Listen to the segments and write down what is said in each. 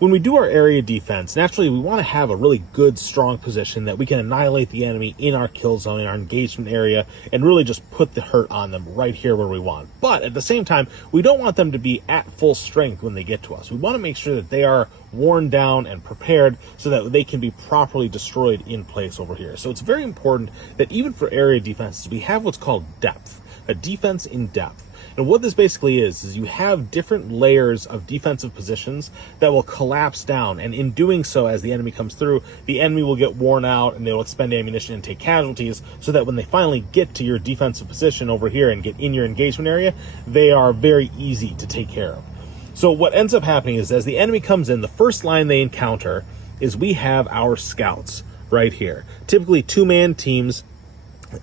When we do our area defense, naturally we want to have a really good, strong position that we can annihilate the enemy in our kill zone, in our engagement area, and really just put the hurt on them right here where we want. But at the same time, we don't want them to be at full strength when they get to us. We want to make sure that they are worn down and prepared so that they can be properly destroyed in place over here. So it's very important that even for area defenses, we have what's called depth, a defense in depth. And what this basically is you have different layers of defensive positions that will collapse down. And in doing so, as the enemy comes through, the enemy will get worn out and they will expend ammunition and take casualties, so that when they finally get to your defensive position over here and get in your engagement area, they are very easy to take care of. So what ends up happening is, as the enemy comes in, the first line they encounter is we have our scouts right here. Typically 2-man teams,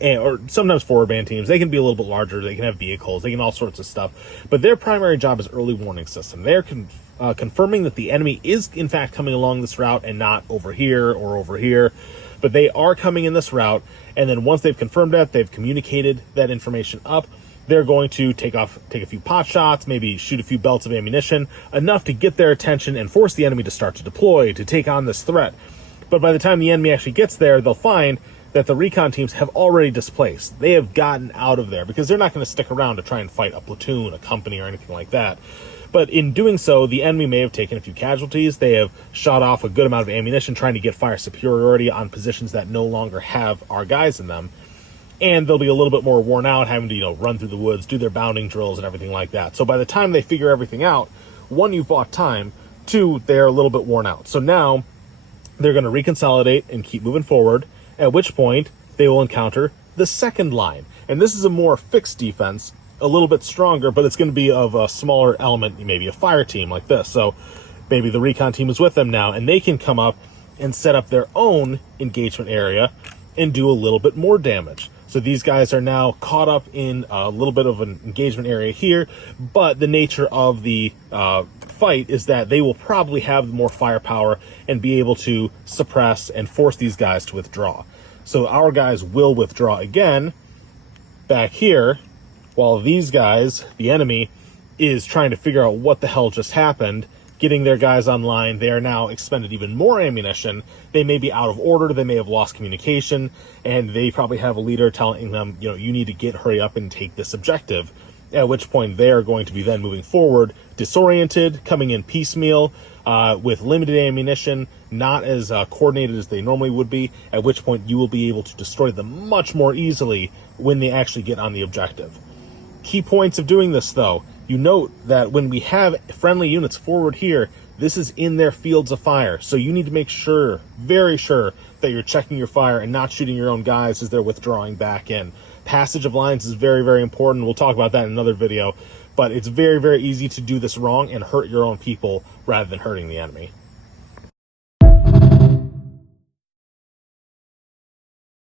or sometimes 4-man teams. They can be a little bit larger, they can have vehicles, they can all sorts of stuff, but their primary job is early warning system. They're confirming that the enemy is in fact coming along this route and not over here or over here, but they are coming in this route. And then once they've confirmed that, they've communicated that information up, they're going to take a few pot shots, maybe shoot a few belts of ammunition, enough to get their attention and force the enemy to start to deploy, to take on this threat. But by the time the enemy actually gets there, they'll find that the recon teams have already displaced. They have gotten out of there because they're not going to stick around to try and fight a platoon, a company, or anything like that. But in doing so, the enemy may have taken a few casualties. They have shot off a good amount of ammunition trying to get fire superiority on positions that no longer have our guys in them. And they'll be a little bit more worn out, having to, run through the woods, do their bounding drills and everything like that. So by the time they figure everything out, 1, you've bought time, 2, they're a little bit worn out. So now they're going to reconsolidate and keep moving forward, at which point they will encounter the second line. And this is a more fixed defense, a little bit stronger, but it's going to be of a smaller element, maybe a fire team like this. So maybe the recon team is with them now, and they can come up and set up their own engagement area and do a little bit more damage. So these guys are now caught up in a little bit of an engagement area here, but the nature of the fight is that they will probably have more firepower and be able to suppress and force these guys to withdraw. So our guys will withdraw again back here, while these guys, the enemy, is trying to figure out what the hell just happened, getting their guys online. They are now expended even more ammunition. They may be out of order, they may have lost communication, and they probably have a leader telling them, you need to hurry up and take this objective. At which point they are going to be then moving forward, disoriented, coming in piecemeal, with limited ammunition, not as coordinated as they normally would be, at which point you will be able to destroy them much more easily when they actually get on the objective. Key points of doing this, though. You note that when we have friendly units forward here, this is in their fields of fire. So you need to make sure, very sure, that you're checking your fire and not shooting your own guys as they're withdrawing back in. Passage of lines is very, very important. We'll talk about that in another video. But it's very, very easy to do this wrong and hurt your own people rather than hurting the enemy.